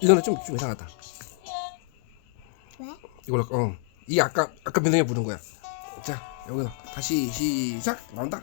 이, 이 노래 좀, 좀 이상하다. 왜? 이걸로 어. 이 아까 아까 민성이 부른 거야. 자 여기서 다시 시작 나온다.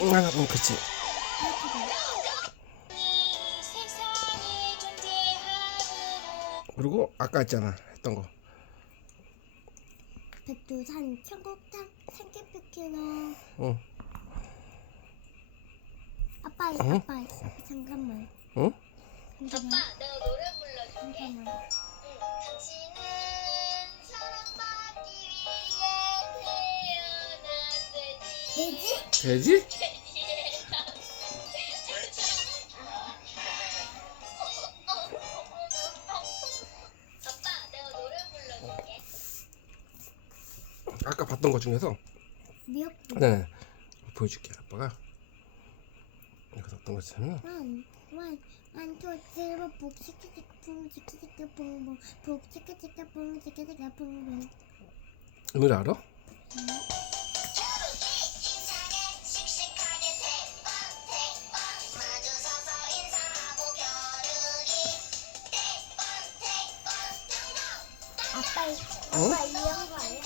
응, 아, 응, 그치. 그리고 아까 했잖아 했던 거. 백두산 천국산 삼계백기로 응, 아빠 응? 아빠 잠깐만 응? 잠깐만 내가 노래 불러줄게. 잠깐만 당신은 돼지. 돼지? 아까 봤던 것 중에서 미역국 네 보여줄게 아빠가 여기서 어떤 거 있냐면 원, 원, 원, 투, 쓰리, 포, 복, 치키 치키, 풍, 치키 치키, 풍, 복, 복, 치키 치키, 풍, 치키 치키, 풍, 복. 이 노래 알아? 아 Máy bay.